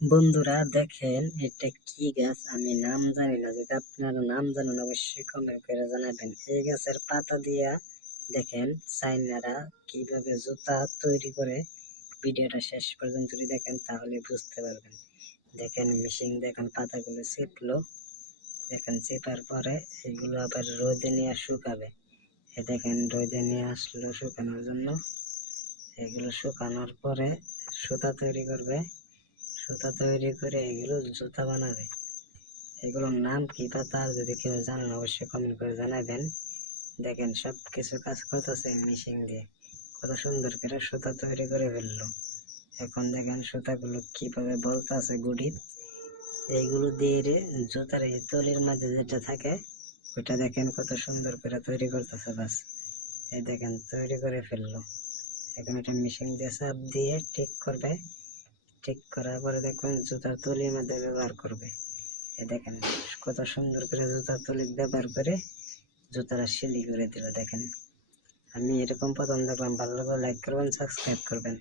বন্ধুরা দেখেন এটা কি গাছ, আমি নাম জানি না। যদি আপনারা নাম জানেন অবশ্যই কমেন্ট করে জানাবেন। এই গাছের পাতা দিয়া দেখেন চাইনারা কিভাবে জুতা তৈরি করে। ভিডিওটা শেষ পর্যন্ত যদি দেখেন তাহলে বুঝতে পারবেন। দেখেন মেশিন, দেখেন পাতাগুলো চেপলো, দেখেন চেপার পরে এগুলো আবার রোদে নিয়ে শুকাবে। এ দেখেন রোদে নিয়ে আসলো শুকানোর জন্য। এগুলো শুকানোর পরে সুতা তৈরি করবে। সুতা তৈরি করে এগুলো জুতা বানাবে। এগুলোর নাম কি পাতা, যদি কেউ জানেন অবশ্যই কমেন্ট করে জানাবেন। দেখেন সব কিছু কাজ করতেছে মেশিন দিয়ে, কত সুন্দর করে সুতা তৈরি করে ফেললো। এখন দেখেন সুতাগুলো কিভাবে বলতেছে গুড়ি। এইগুলো দিয়ে জুতার এই তলির মাঝে যেটা থাকে ওইটা দেখেন কত সুন্দর করে তৈরি করতেছে। বাস এই দেখেন তৈরি করে ফেললো। এখন এটা মেশিন দিয়ে চাপ দিয়ে ঠিক করবে। ঠিক করার পরে দেখবেন জুতার তলির মধ্যে ব্যবহার করবে। দেখেন কত সুন্দর করে জুতার তলি ব্যবহার করে জুতাটা সিলি করে দিল। দেখেন আমি এরকম প্রথম দেখলাম। ভালো লাগলে লাইক করবেন, সাবস্ক্রাইব করবেন।